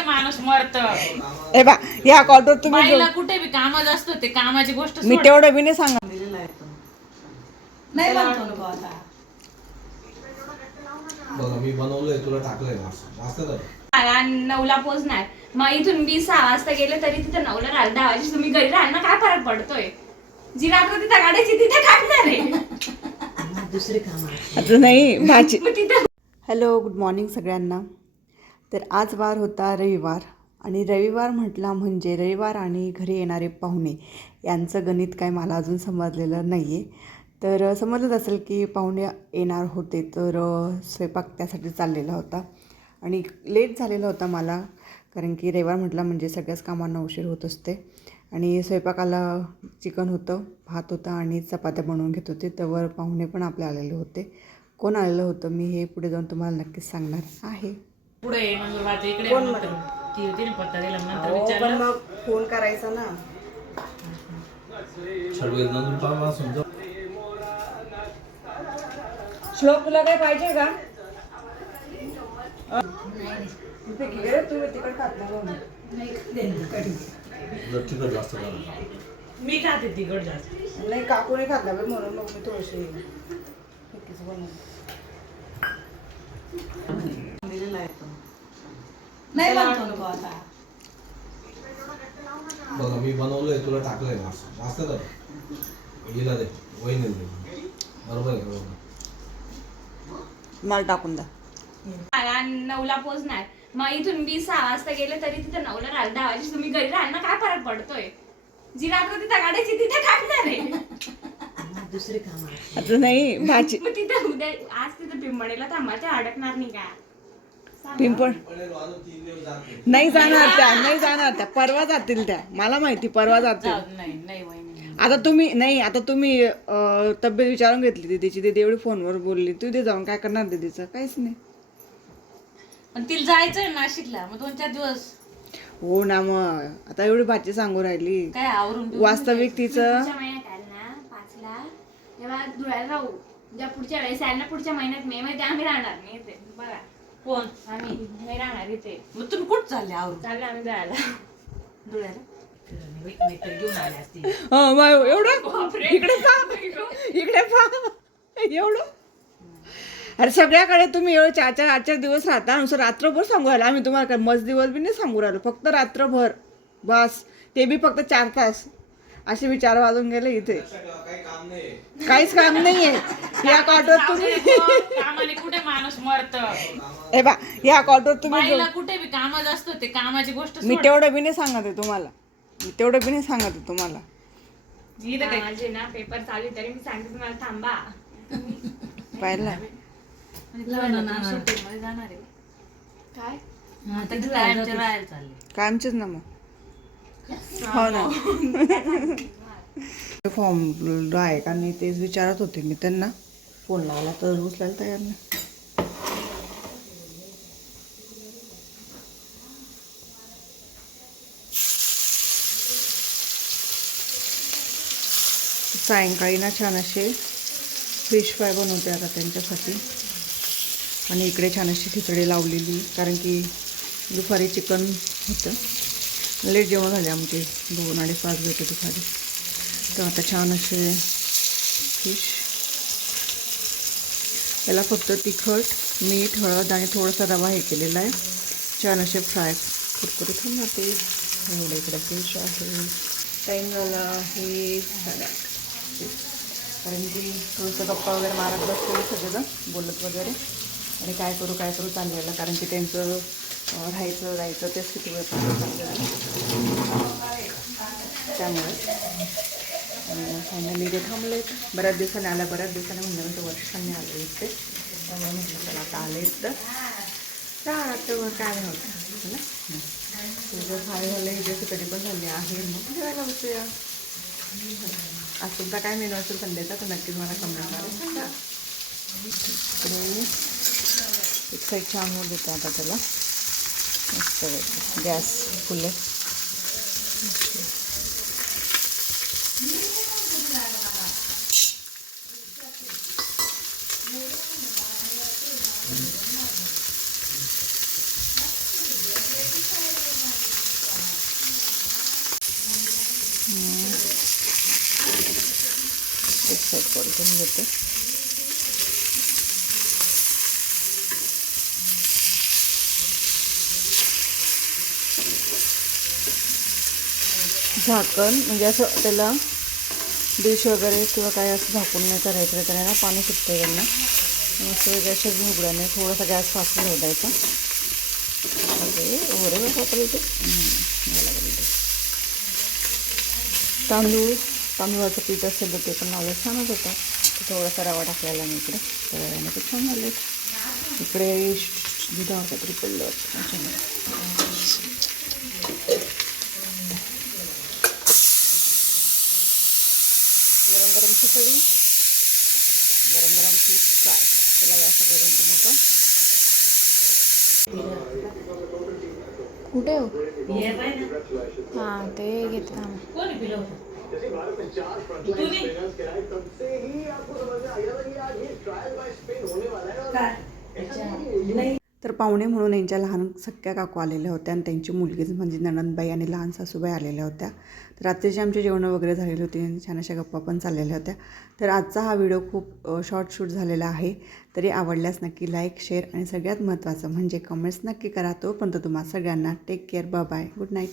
कुठे माणूस मरत ए बा या कॉलवर तुम्ही बाईला कुठे बी कामच असतो ते कामाची गोष्ट मी तेवढं बी नाही सांगा नाही म्हणतो ना बुवा आता. बघा मी बनवलंय तुला टाकलंय वाचतं तर 9ला पोहोचणार मग इथून 6 वाजता गेले तरी तिथे 9ला राहिलं 10 वाजता तुम्ही घरी राहाल ना काय फरक पडतोय जी रात्र तिथं काढायची तिथे काढणार आहे दुसरी काम आहे. आता नाही भाजी मग तिथं हॅलो गुड मॉर्निंग सगळ्यांना. तर आज वार होता रविवार आणि रविवार म्हटला म्हणजे रविवार आणि घरी येणारे पाहुणे यांचं गणित काय मला अजून समजलेलं नाही आहे. तर समजलं असेल की पाहुणे येणार होते तर स्वयंपाक त्यासाठी चाललेला होता आणि लेट झालेला होता मला कारण की रविवार म्हटला म्हणजे सगळ्याच कामांना उशीर होत असते. आणि स्वयंपाकाला चिकन होतं, भात होता आणि चपात्या बनवून घेत होते. त्यावर पाहुणे पण आपले आलेले होते. कोण आलेलं होतं मी हे पुढे जाऊन तुम्हाला नक्कीच सांगणार आहे. पुढे नंदुरबारच्या इकडे कोण नंतर तिने पत्ता दिला नंतर पण विचारलं मग फोन करायचा ना. छडवेल नंतर पाहा समजा श्लोक तुला काय पाहिजे का? तुम्ही तिकडे खात नाही. जर तिखट जास्त झालं मी खाते तिखट जास्त नाही काकूने खाल्ला बे म्हणून मग मी थोडीशी नाही म्हणतो ना बुवा आता. बघा मी बनवलंय तुला टाकलंय वाचतं तर हिला दे वहिनी दे बरोबर आहे बरोबर मला टाकून द्या. 9ला पोहोचणार मग इथून 6 वाजता गेले तरी तिथे 9ला राहिलं 10 वाजता तुम्ही घरी राहाल ना काय फरक पडतोय जी रात्र तिथं काढायची तिथे काढणार आहे दुसरी काम आहे. आता नाही भाजी मग तिथं उद्या आज तिथं पिंपणीला थांबा ते अडकणार नाही का पिंपळ नाही जाणार त्या परवा जातील त्या मला माहिती परवा जातील. नाही नाही वहिनी आता तुम्ही तब्येत विचारून घेतली दीदीची. दीदी एवढी फोनवर बोलली तू दे जाऊन काय करणार दीदीचं काहीच नाही. पण तिला जायचंय नाशिकला मग 2-4 दिवस हो ना मग आता एवढी भाजी सांगू राहिली. काय आवरून देऊ. वास्तविक तिचं पुढच्या महिन्यात आलं ना 5ला तेव्हा धुळ्याला राहू ज्या पुढच्या वेळेस आलं ना पुढच्या महिन्यात मे मध्ये आम्ही राहणार नाही इथे बघा कोण आम्ही नाही राहणार इथे मग तुम्ही कुठं चालले आवरून चाललं आम्ही धुळ्याला धुळ्याला नाहीतर घेऊन आले असतील. एवढं इकडे पहा एवढं. अरे सगळ्याकडे तुम्ही एवढे 4-4 दिवस राहता नुसतं रात्रभर सांगू राहिला. आम्ही तुम्हाला काय मस्त दिवस बी नाही सांगू राहिलो फक्त रात्रभर बस ते बी फक्त 4 तास असे विचार वाजून गेले इथे. काही काम नाही काहीच काम नाहीये या कॉटवर तुम्ही कामाने कुठे माणूस मरत ए बा या कॉटवर तुम्ही बाईला कुठे बी कामच असतो ते कामाची गोष्ट मी तेवढं बी नाही सांगत आहे तुम्हाला. इथं काय माझे ना पेपर चालू आहे, तरी मी सांगते तुम्हाला थांबा पाहिलं मध्ये जाणार आहे काय आता कायमचे राहायला चालले. कायमचेच ना मग. हो ना फॉर्म आहे का नाही तेच विचारत होते मी त्यांना. फोन लावला तर उचलायला तयार नाही. सायंकाळी ना छान असे फिश फ्राय बनवते आता त्यांच्यासाठी. आणि इकडे छान अशी खिचडी लावलेली कारण की दुपारी चिकन होतं. लेट जेवण झाले आमचे 2-2:30 वाजले होते दुपारी. तर आता छान असे फिश याला फक्त तिखट मीठ हळद आणि थोडासा रवा हे केलेला आहे. छान असे फ्राय कुरकुरीत होऊन जाते. एवढं इकडे फिश आहे. टाईम झाला आहे 8:30 कारण की थोडंसं गप्पा वगैरे मारत बसतो सगळेजण बोलत वगैरे आणि काय करू चाललेलं कारण की त्यांचं राहायचं जायचं तेच किती वेळ चाललेलं त्यामुळे. फायनली ते थांबलेत. बऱ्याच दिवसांनी म्हणल्यानंतर वर्षांनी आले इथे त्यामुळे म्हटलं चला आता आले तर रात्रभर काय नव्हतं ना. तुझं फाय झालं इथे खिचडी पण झाली आहे. मग जेवायला बसूया. आज सुद्धा काय मेनू असेल संडेचा तर नक्कीच मला कमेंटमध्ये सांगा. इकडे एक साईड छान होऊ देते आता त्याला मस्त गॅस फुल आहे. साईड करून घेते. झाकण म्हणजे असं त्याला डिश वगैरे किंवा काय असं झाकून नाही करायचं, त्याने ना पाणी सुटतं त्यांना. मस्त गॅसच्या उघड्याने थोडासा गॅस फास्ट ठेवू द्यायचा. ओरे वापरले ते तांदूळाचं पीठ असेल तर ते पण लावलं छानच होतं. थोडासा रवा टाकलेला मी इकडे, तर ते छान झाले. इकडे दुधावर काहीतरी पडलं गरम गरम खिचडी, गरम गरम पीठ फ्राय. त्याला असं करून तुम्ही पण कुठे हो? हे बाय ना. हां ते घेतलं आम्ही. कोणी पिलं होतं? तर पाहुणे म्हणून यांच्या लहान सख्या काकू आलेल्या होत्या आणि त्यांची मुलगी म्हणजे नणंदबाई आणि लहान सासूबाई आलेल्या होत्या. तर रात्रीचे आमचे जेवणं वगैरे झालेली होती आणि छान अशा गप्पा पण चाललेल्या होत्या. तर आजचा हा व्हिडिओ खूप शॉर्ट शूट झालेला आहे. तरी आवडल्यास नक्की लाईक, शेअर आणि सगळ्यात महत्त्वाचं म्हणजे कमेंट्स नक्की करा. तोपर्यंत तुम्हा सगळ्यांना take care, bye bye, good night.